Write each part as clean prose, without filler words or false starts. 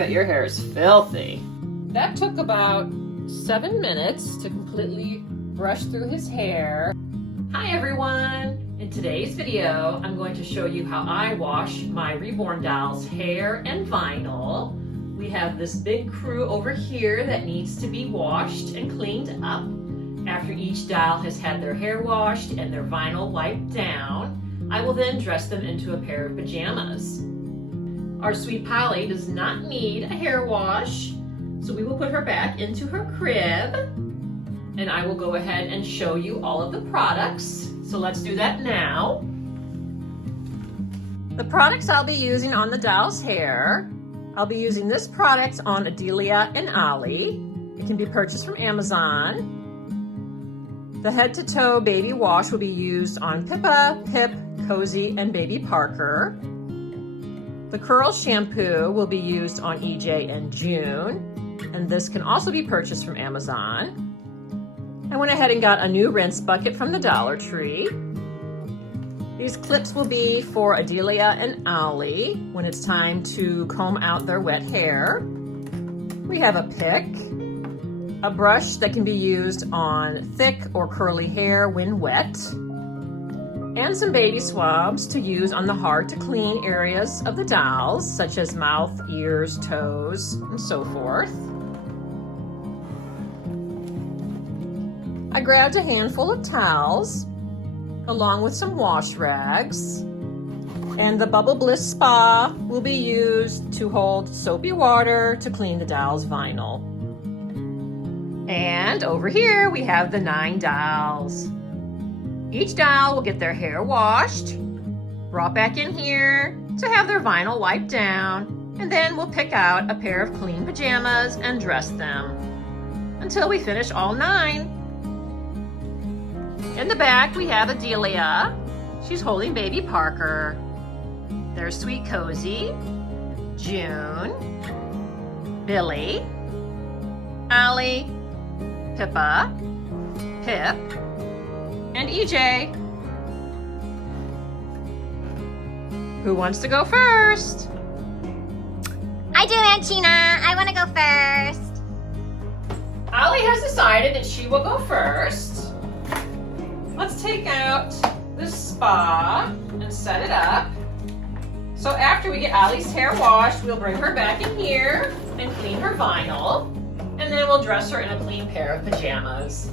bet your hair is filthy. That took about 7 minutes to completely brush through his hair. Hi everyone! In today's video, I'm going to show you how I wash my Reborn doll's hair and vinyl. We have this big crew over here that needs to be washed and cleaned up. After each doll has had their hair washed and their vinyl wiped down, I will then dress them into a pair of pajamas. Our sweet Polly does not need a hair wash, so we will put her back into her crib, and I will go ahead and show you all of the products. So let's do that now. The products I'll be using on the doll's hair, I'll be using this product on Adelia and Ollie. It can be purchased from Amazon. The head to toe baby wash will be used on Pippa, Pip, Cozy, and baby Parker. The curl shampoo will be used on EJ and June, and this can also be purchased from Amazon. I went ahead and got a new rinse bucket from the Dollar Tree. These clips will be for Adelia and Ollie when it's time to comb out their wet hair. We have a pick, a brush that can be used on thick or curly hair when wet, and some baby swabs to use on the hard to clean areas of the dolls, such as mouth, ears, toes, and so forth. I grabbed a handful of towels, along with some wash rags, and the Bubble Bliss Spa will be used to hold soapy water to clean the doll's vinyl. And over here we have the 9 dolls. Each doll will get their hair washed, brought back in here to have their vinyl wiped down, and then we'll pick out a pair of clean pajamas and dress them until we finish all 9. In the back we have Adelia. She's holding baby Parker. There's sweet Cozy, June, Billy, Ollie, Pippa, Pip, and EJ. Who wants to go first? I do, Aunt Gina. I want to go first. Ollie has decided that she will go first. Let's take out this spa and set it up. So after we get Ollie's hair washed, we'll bring her back in here and clean her vinyl. And then we'll dress her in a clean pair of pajamas.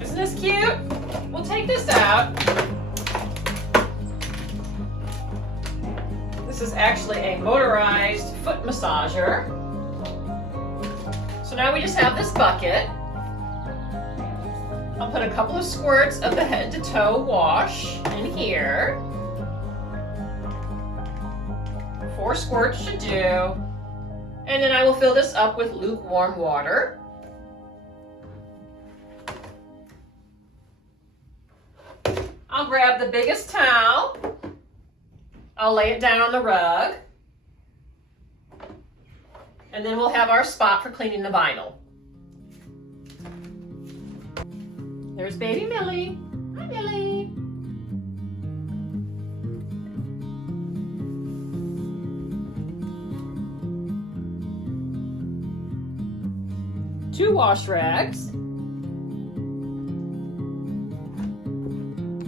Isn't this cute? We'll take this out. This is actually a motorized foot massager. So now we just have this bucket. I'll put a couple of squirts of the head to toe wash in here. 4 squirts should do. And then I will fill this up with lukewarm water. I'll grab the biggest towel. I'll lay it down on the rug. And then we'll have our spot for cleaning the vinyl. There's baby Millie. Hi, Millie. Two wash rags.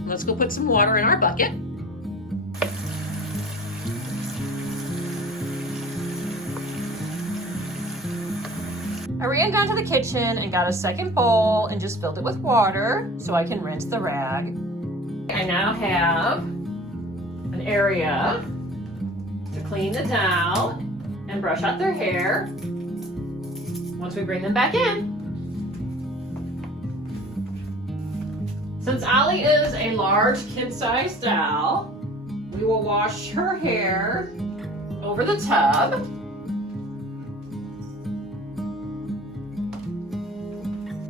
Let's go put some water in our bucket. I ran down to the kitchen and got a second bowl and just filled it with water so I can rinse the rag. I now have an area to clean the doll and brush out their hair once we bring them back in. Since Ollie is a large kid-sized doll, we will wash her hair over the tub.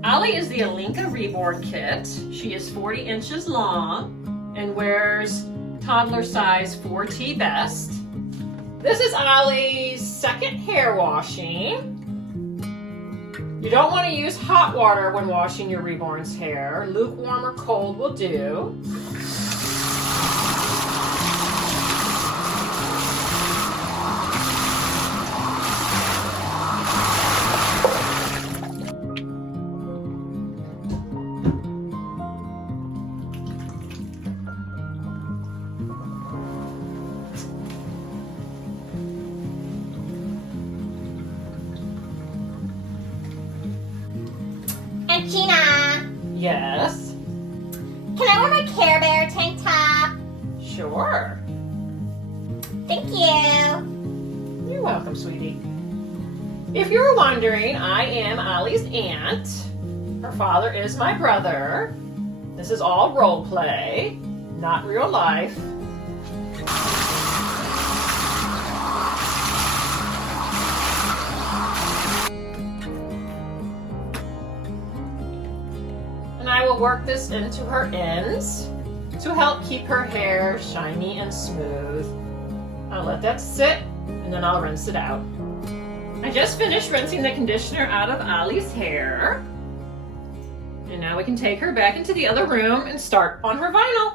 Ollie is the Alinka Reborn kit. She is 40 inches long and wears toddler size 4T best. This is Ollie's second hair washing. You don't want to use hot water when washing your Reborn's hair. Lukewarm or cold will do. Aunt Gina, Yes. can I wear my Care Bear tank top? Sure. Thank you. You're welcome, sweetie. If you're wondering, I am Ollie's aunt. Her father is my brother. This is all role play, not real life. And I will work this into her ends to help keep her hair shiny and smooth. I'll let that sit and then I'll rinse it out. I just finished rinsing the conditioner out of Ollie's hair. And now we can take her back into the other room and start on her vinyl.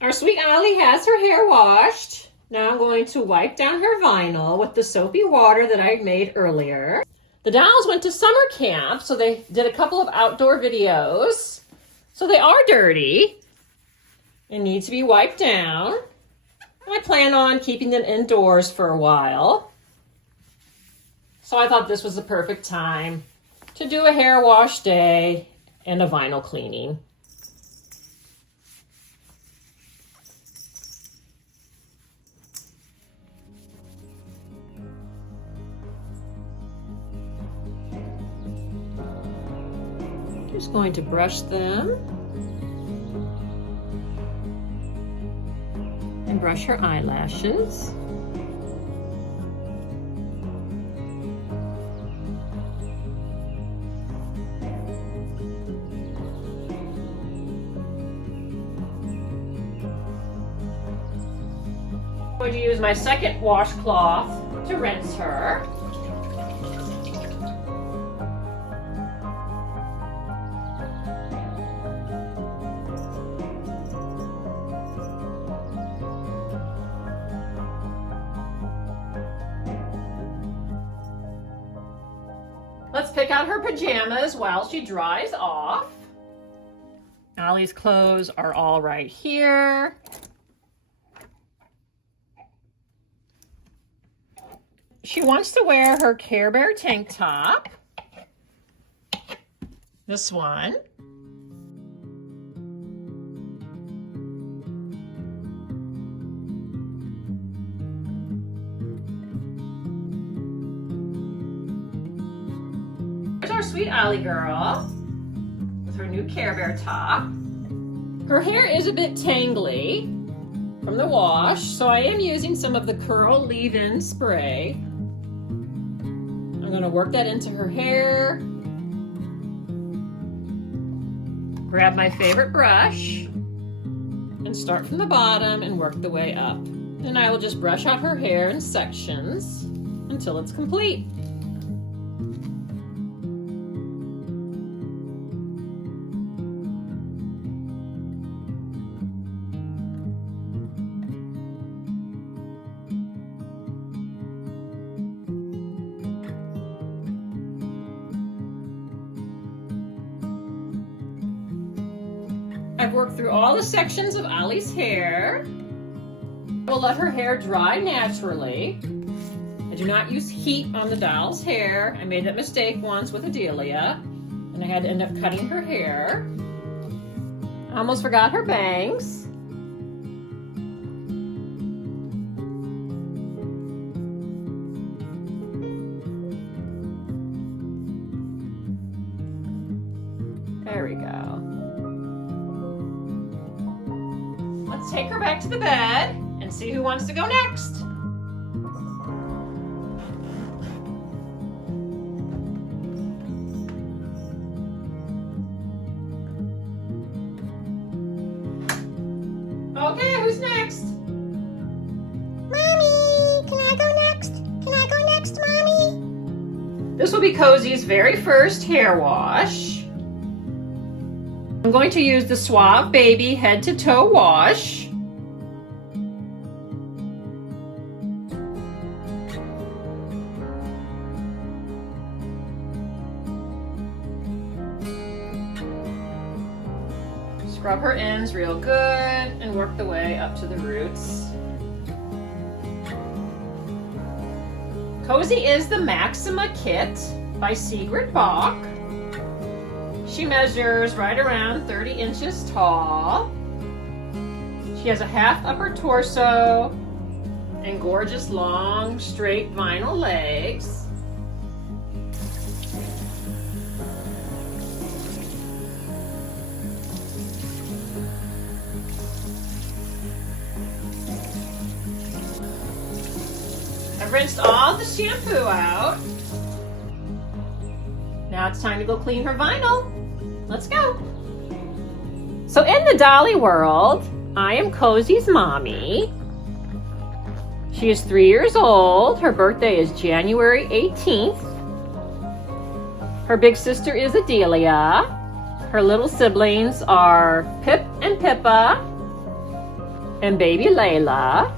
Our sweet Ollie has her hair washed. Now I'm going to wipe down her vinyl with the soapy water that I made earlier. The dolls went to summer camp, so they did a couple of outdoor videos. So they are dirty and need to be wiped down. I plan on keeping them indoors for a while. So I thought this was the perfect time to do a hair wash day and a vinyl cleaning. Just going to brush them and brush her eyelashes. I'm going to use my second washcloth to rinse her. Let's pick out her pajamas while she dries off. Ollie's clothes are all right here. She wants to wear her Care Bear tank top. This one. There's our sweet Ollie girl with her new Care Bear top. Her hair is a bit tangly from the wash, so I am using some of the Curl Leave-In spray. I'm going to work that into her hair. Grab my favorite brush and start from the bottom and work the way up. And I will just brush out her hair in sections until it's complete. I've worked through all the sections of Ollie's hair. I will let her hair dry naturally. I do not use heat on the doll's hair. I made that mistake once with Adelia, and I had to end up cutting her hair. I almost forgot her bangs. There we go. Let's take her back to the bed and see who wants to go next. Okay, who's next? Mommy, can I go next? Can I go next, Mommy? This will be Cozy's very first hair wash. I'm going to use the Suave Baby Head to Toe Wash. Scrub her ends real good and work the way up to the roots. Cozy is the Maxima Kit by Sigrid Bach. She measures right around 30 inches tall. She has a half upper torso and gorgeous long straight vinyl legs. I've rinsed all the shampoo out. Now it's time to go clean her vinyl. Let's go. So in the Dolly world, I am Cozy's mommy. She is 3 years old. Her birthday is January 18th. Her big sister is Adelia. Her little siblings are Pip and Pippa and baby Layla.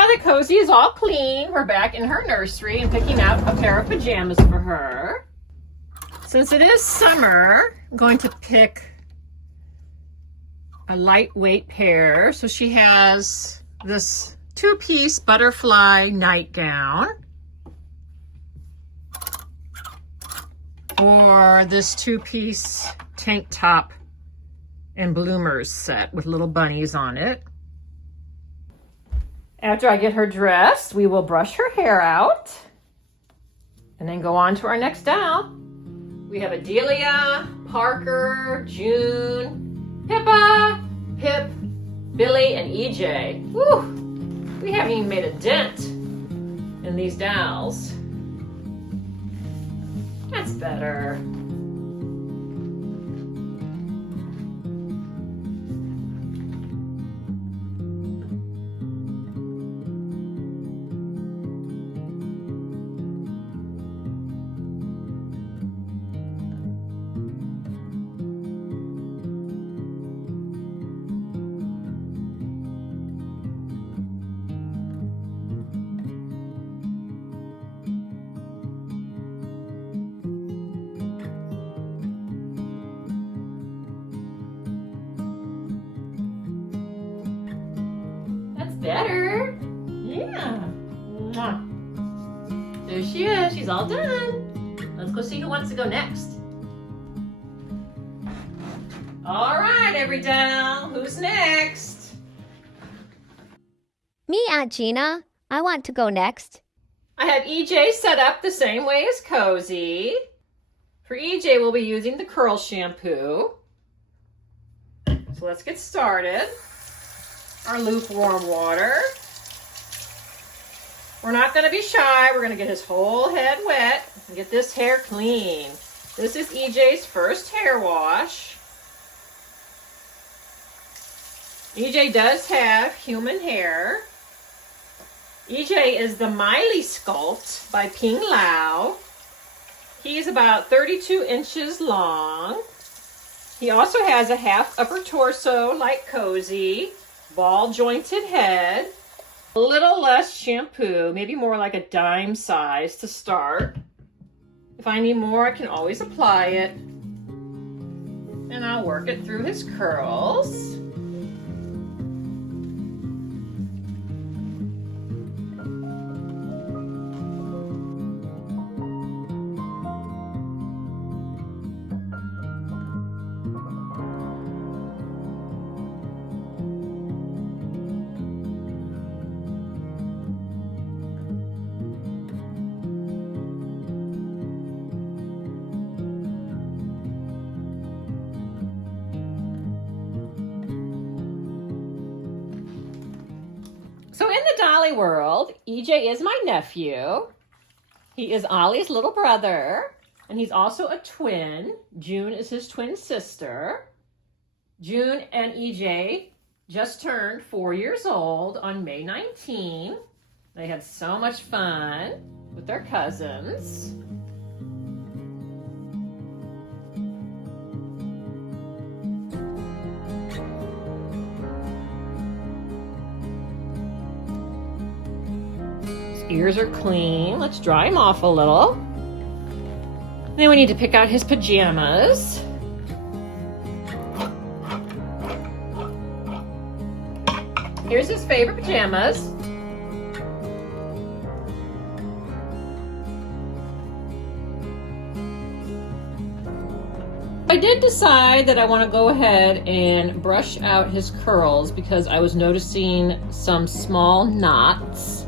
Now that Cozy is all clean, we're back in her nursery and picking out a pair of pajamas for her. Since it is summer, I'm going to pick a lightweight pair. So she has this two-piece butterfly nightgown, or this two-piece tank top and bloomers set with little bunnies on it. After I get her dressed, we will brush her hair out and then go on to our next doll. We have Adelia, Parker, June, Pippa, Pip, Billy, and EJ. Woo! We haven't even made a dent in these dolls. That's better. Better. Yeah. Mwah. There she is. She's all done. Let's go see who wants to go next. All right, every doll. Who's next? Me, Aunt Gina. I want to go next. I have EJ set up the same way as Cozy. For EJ, we'll be using the curl shampoo. So let's get started. Our lukewarm water. We're not going to be shy. We're going to get his whole head wet and get this hair clean. This is EJ's first hair wash. EJ does have human hair. EJ is the Miley Sculpt by Ping Lau. He's about 32 inches long. He also has a half upper torso like Cozy. Ball jointed head, a little less shampoo, maybe more like a dime size to start. If I need more, I can always apply it. And I'll work it through his curls. So in the Dolly world, EJ is my nephew. He is Ollie's little brother, and he's also a twin. June is his twin sister. June and EJ just turned 4 years old on May 19. They had so much fun with their cousins. Ears are clean. Let's dry them off a little. Then we need to pick out his pajamas. Here's his favorite pajamas. I did decide that I want to go ahead and brush out his curls because I was noticing some small knots.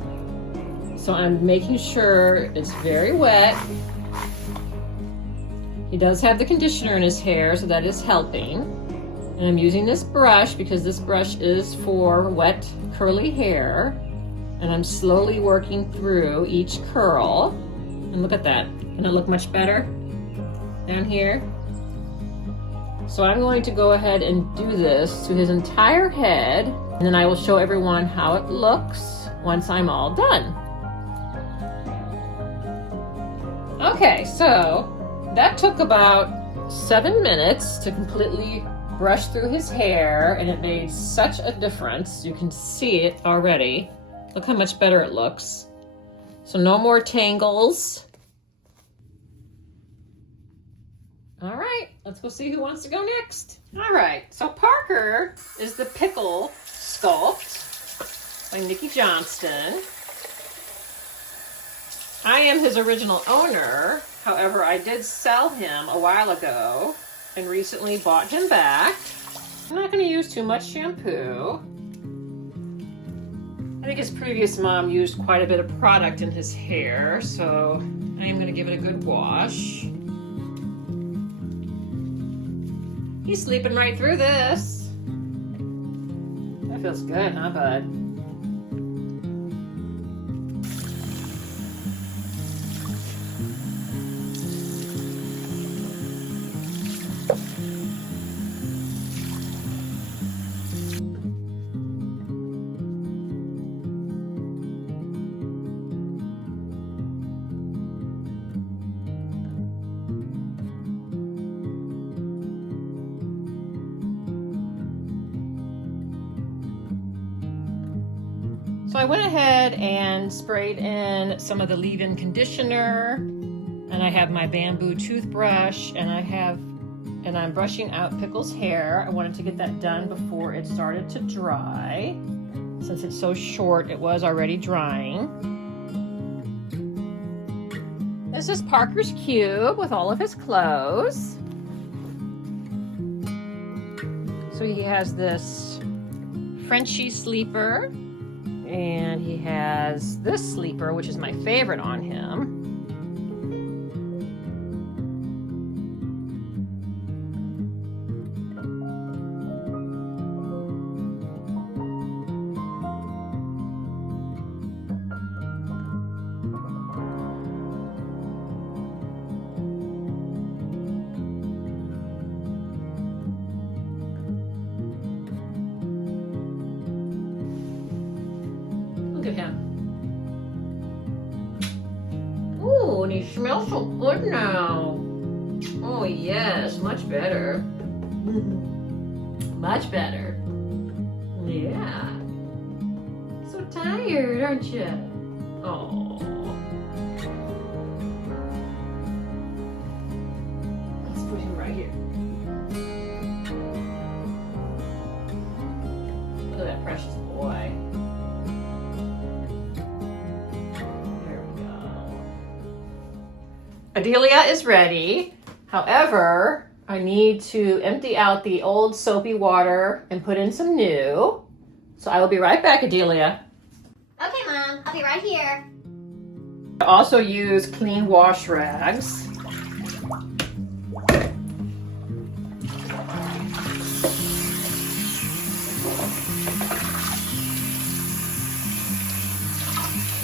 So I'm making sure it's very wet. He does have the conditioner in his hair, so that is helping. And I'm using this brush because this brush is for wet, curly hair. And I'm slowly working through each curl. And look at that. Can it look much better down here? So I'm going to go ahead and do this to his entire head, and then I will show everyone how it looks once I'm all done. Okay, so that took about 7 minutes to completely brush through his hair, and it made such a difference. You can see it already. Look how much better it looks. So no more tangles. All right, let's go see who wants to go next. All right, so Parker is the pickle sculpt by Nikki Johnston. I am his original owner. However, I did sell him a while ago and recently bought him back. I'm not going to use too much shampoo. I think his previous mom used quite a bit of product in his hair, so I am going to give it a good wash. He's sleeping right through this. That feels good, huh, bud? So I went ahead and sprayed in some of the leave-in conditioner, and I have my bamboo toothbrush, and I'm brushing out Pickle's hair. I wanted to get that done before it started to dry. Since it's so short, it was already drying. This is Parker's cube with all of his clothes. So he has this Frenchie sleeper. And he has this sleeper, which is my favorite on him. Look at him. Ooh, and he smells so good now. Oh yes, much better. Much better. Yeah. So tired, aren't you? Oh. Let's put him right here. Look at that precious boy. Adelia is ready. However, I need to empty out the old soapy water and put in some new. So I will be right back, Adelia. Okay, Mom. I'll be right here. I also use clean wash rags.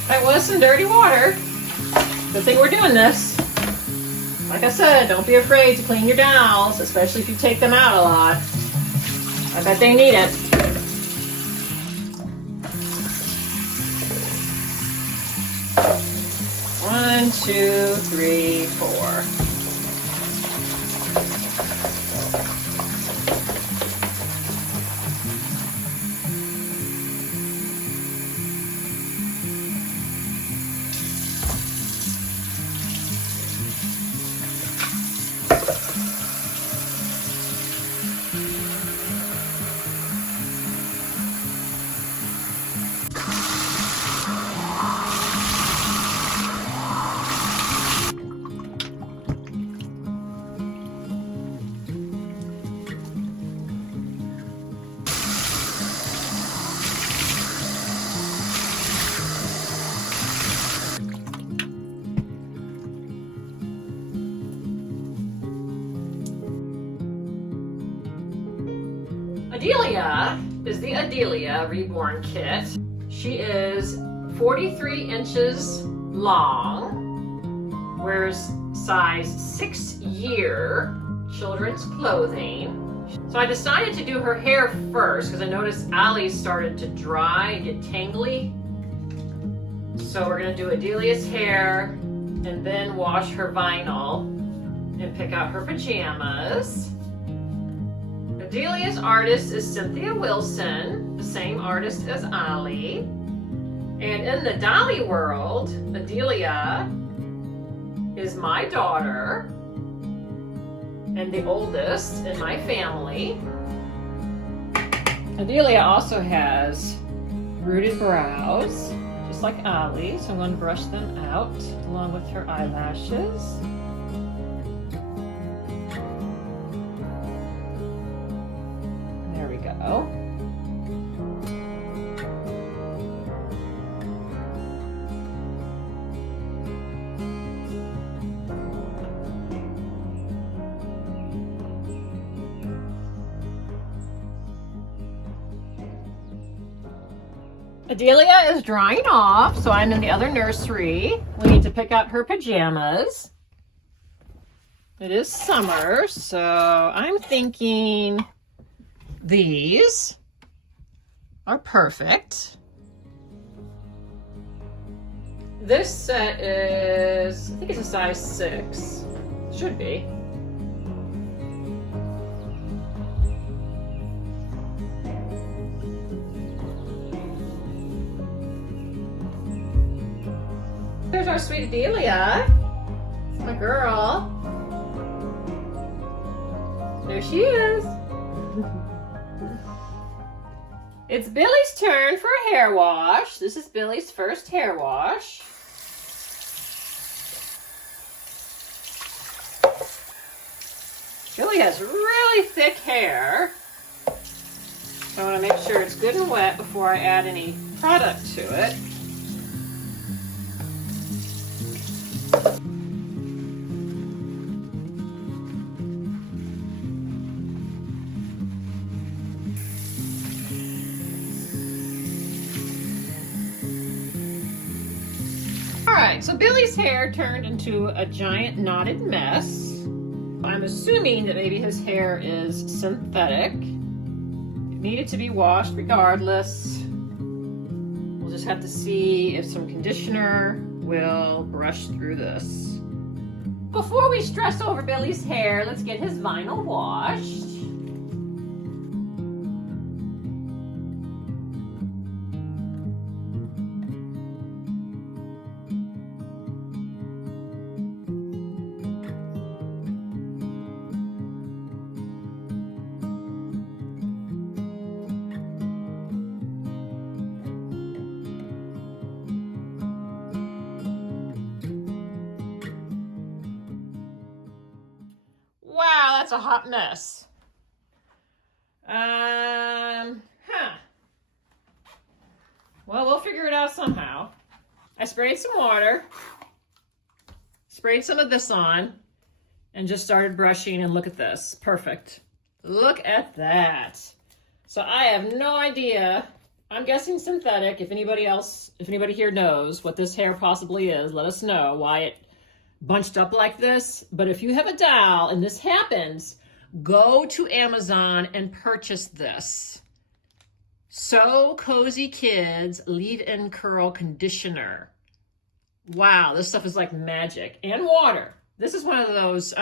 That was some dirty water. Good thing we're doing this. Like I said, don't be afraid to clean your dowels, especially if you take them out a lot. I bet they need it. One, two, three, four. Adelia is the Adelia Reborn kit. She is 43 inches long, wears size 6-year children's clothing. So I decided to do her hair first because I noticed Allie started to dry and get tangly. So we're gonna do Adelia's hair and then wash her vinyl and pick out her pajamas. Adelia's artist is Cynthia Wilson, the same artist as Allie. And in the Dolly world, Adelia is my daughter and the oldest in my family. Adelia also has rooted brows, just like Allie, so I'm going to brush them out along with her eyelashes. There we go. Adelia is drying off, so I'm in the other nursery. We need to pick out her pajamas. It is summer, so I'm thinking these are perfect. This set is, I think it's a size 6. Should be. There's our sweet Adelia. My girl. There she is. It's Billy's turn for a hair wash. This is Billy's first hair wash. Billy has really thick hair. So I want to make sure it's good and wet before I add any product to it. Alright, so Billy's hair turned into a giant knotted mess. I'm assuming that maybe his hair is synthetic. It needed to be washed regardless. We'll just have to see if some conditioner will brush through this. Before we stress over Billy's hair, let's get his vinyl washed. Wow, that's a hot mess. Well, we'll figure it out somehow. I sprayed some water, sprayed some of this on, and just started brushing, and look at this. Perfect. Look at that. So I have no idea. I'm guessing synthetic. If anybody here knows what this hair possibly is, let us know why it bunched up like this. But if you have a doll and this happens, go to Amazon and purchase this. So Cozy Kids Leave-In Curl Conditioner. Wow, this stuff is like magic. And water. This is one of those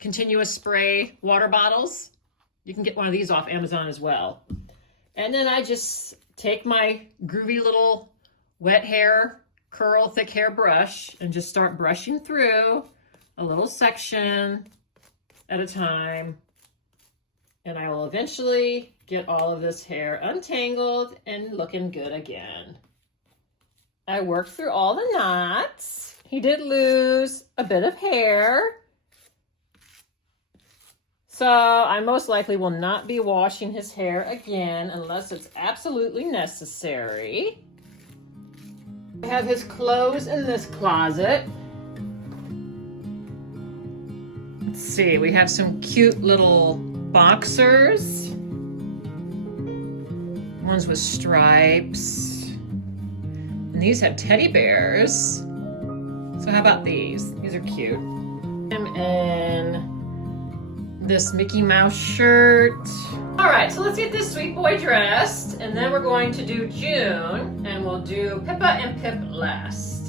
continuous spray water bottles. You can get one of these off Amazon as well. And then I just take my groovy little wet hair curl thick hair brush and just start brushing through a little section at a time, and I will eventually get all of this hair untangled and looking good again. I worked through all the knots. He did lose a bit of hair, so I most likely will not be washing his hair again unless it's absolutely necessary. I have his clothes in this closet. Let's see, we have some cute little boxers. ones with stripes. And these have teddy bears. So how about these? These are cute. I'm in this Mickey Mouse shirt. All right, so let's get this sweet boy dressed, and then we're going to do June, and we'll do Pippa and Pip last.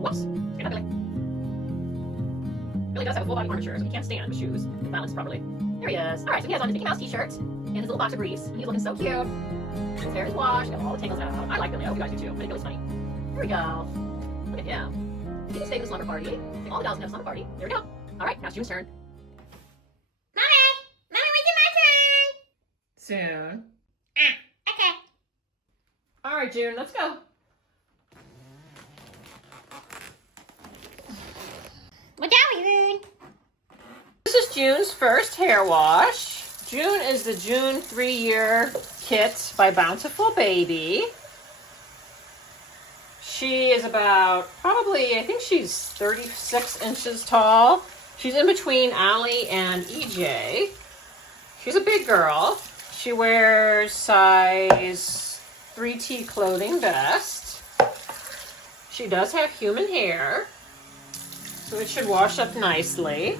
Whoops. Billy does have a full body armature, so he can't stand with shoes and balance properly. There he is. All right, so he has on his Mickey Mouse t-shirt and his little box of grease. He's looking so cute. His hair is washed, got all the tangles out. I like Billy. I hope you guys do too. I think Billy's funny. Here we go. Look at him. He can stay to the slumber party. All the dolls can have a slumber party. There we go. All right, now it's June's turn. Mommy, when's it my turn? Soon. Okay. All right, June, let's go. What are we doing? This is June's first hair wash. June is the June 3-year kit by Bountiful Baby. She is about probably, I think she's 36 inches tall. She's in between Allie and EJ. She's a big girl. She wears size 3T clothing best. She does have human hair, so it should wash up nicely.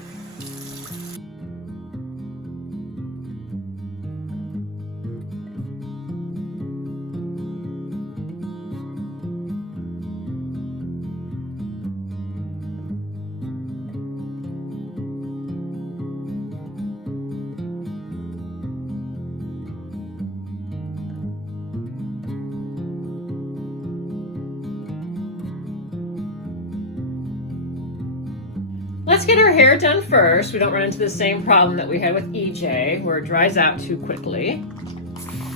Let's get her hair done first. We don't run into the same problem that we had with EJ, where it dries out too quickly.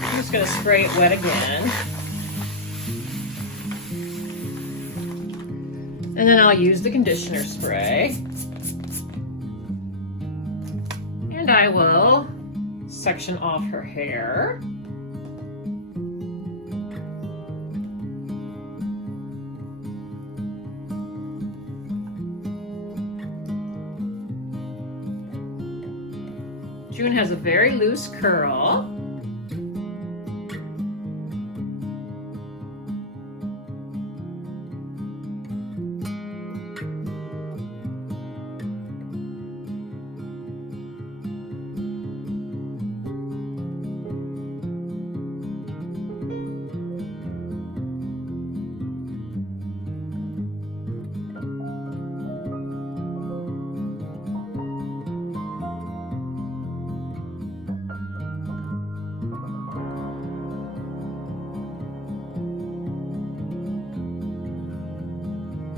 I'm just gonna spray it wet again. And then I'll use the conditioner spray. And I will section off her hair. June has a very loose curl.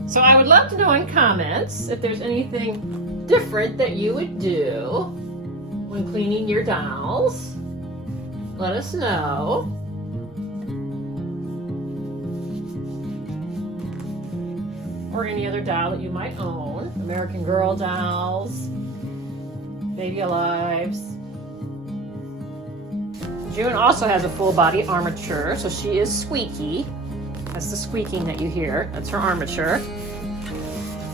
So I would love to know in comments if there's anything different that you would do when cleaning your dolls. Let us know. Or any other doll that you might own. American Girl dolls, Baby Alives. June also has a full body armature, so she is squeaky. That's the squeaking that you hear. That's her armature.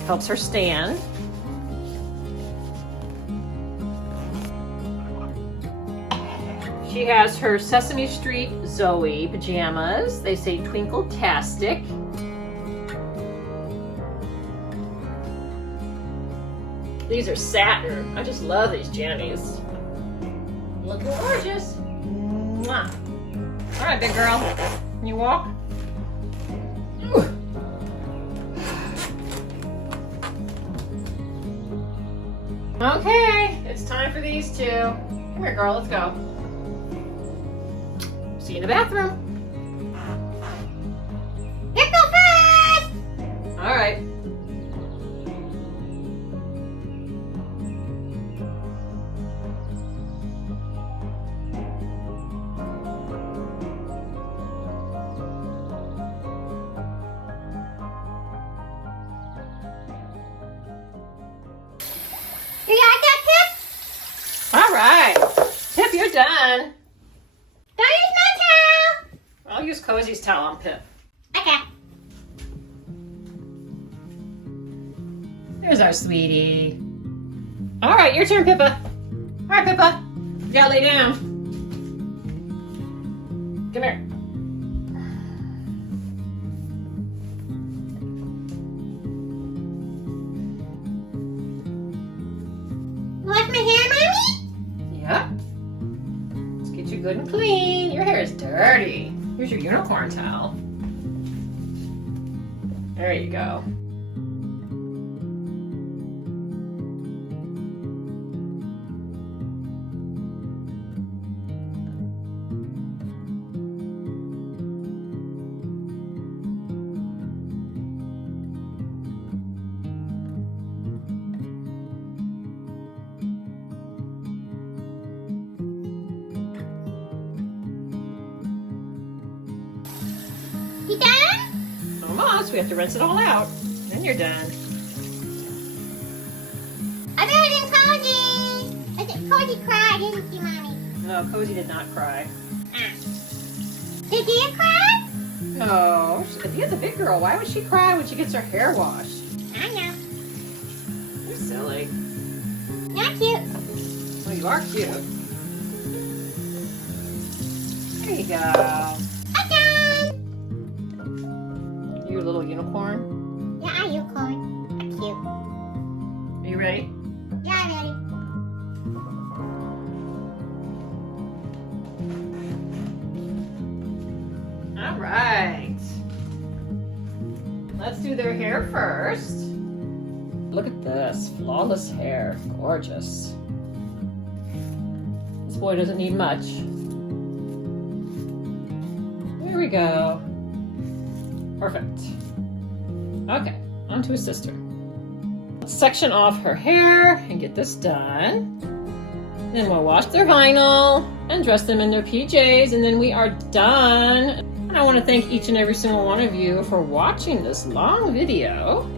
Helps her stand. She has her Sesame Street Zoe pajamas. They say Twinkle-tastic. These are satin. I just love these jammies. Looking gorgeous. Mwah. All right, big girl. Can you walk? Okay, it's time for these two. Come here, girl, let's go. See you in the bathroom. You go first! All right. You got that, Pip? All right. Pip, you're done. Don't use my towel! I'll use Cozy's towel on Pip. Okay. There's our sweetie. All right, your turn, Pippa. All right, Pippa. You gotta lay down. Come here. Wash my hair, Mommy? Yep. Let's get you good and clean. Your hair is dirty. Here's your unicorn towel. There you go. You done? Almost. We have to rinse it all out. Then you're done. I better than Cozy. Cozy cried, didn't she, Mommy? No, Cozy did not cry. Did you cry? No. She's a big girl. Why would she cry when she gets her hair washed? I know. You're silly. Not cute. Well, you are cute. There you go. I'm done. You little unicorn. Yeah, I'm unicorn. I'm cute. Are you ready? Yeah, I'm ready. All right. Let's do their hair first. Look at this. Flawless hair. Gorgeous. This boy doesn't need much. There we go. Perfect. Okay, on to his sister. Let's section off her hair and get this done. Then we'll wash their vinyl and dress them in their PJs, and then we are done. And I want to thank each and every single one of you for watching this long video.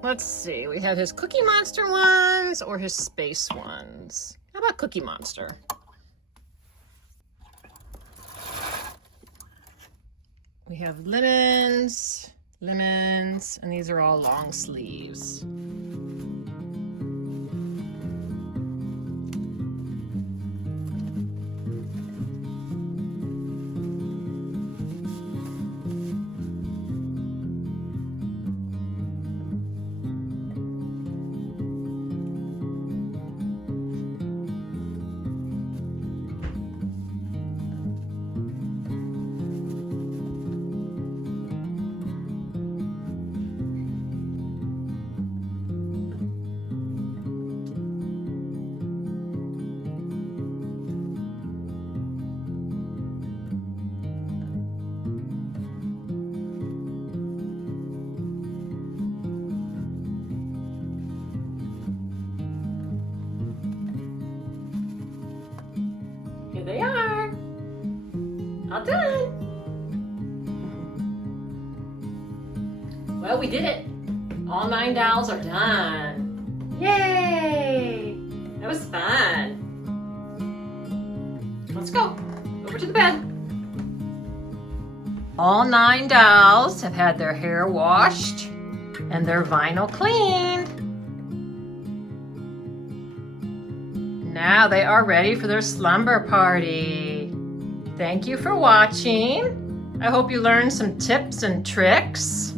Let's see, we have his Cookie Monster ones or his space ones. How about Cookie Monster? We have lemons, and these are all long sleeves. Here they are. All done. Well, we did it. All 9 dolls are done. Yay! That was fun. Let's go. Over to the bed. All 9 dolls have had their hair washed and their vinyl cleaned. Now they are ready for their slumber party. Thank you for watching. I hope you learned some tips and tricks.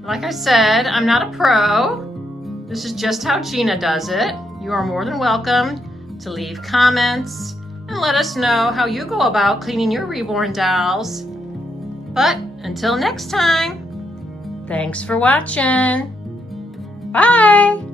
Like I said, I'm not a pro. This is just how Gina does it. You are more than welcome to leave comments and let us know how you go about cleaning your Reborn dolls. But until next time, thanks for watching. Bye.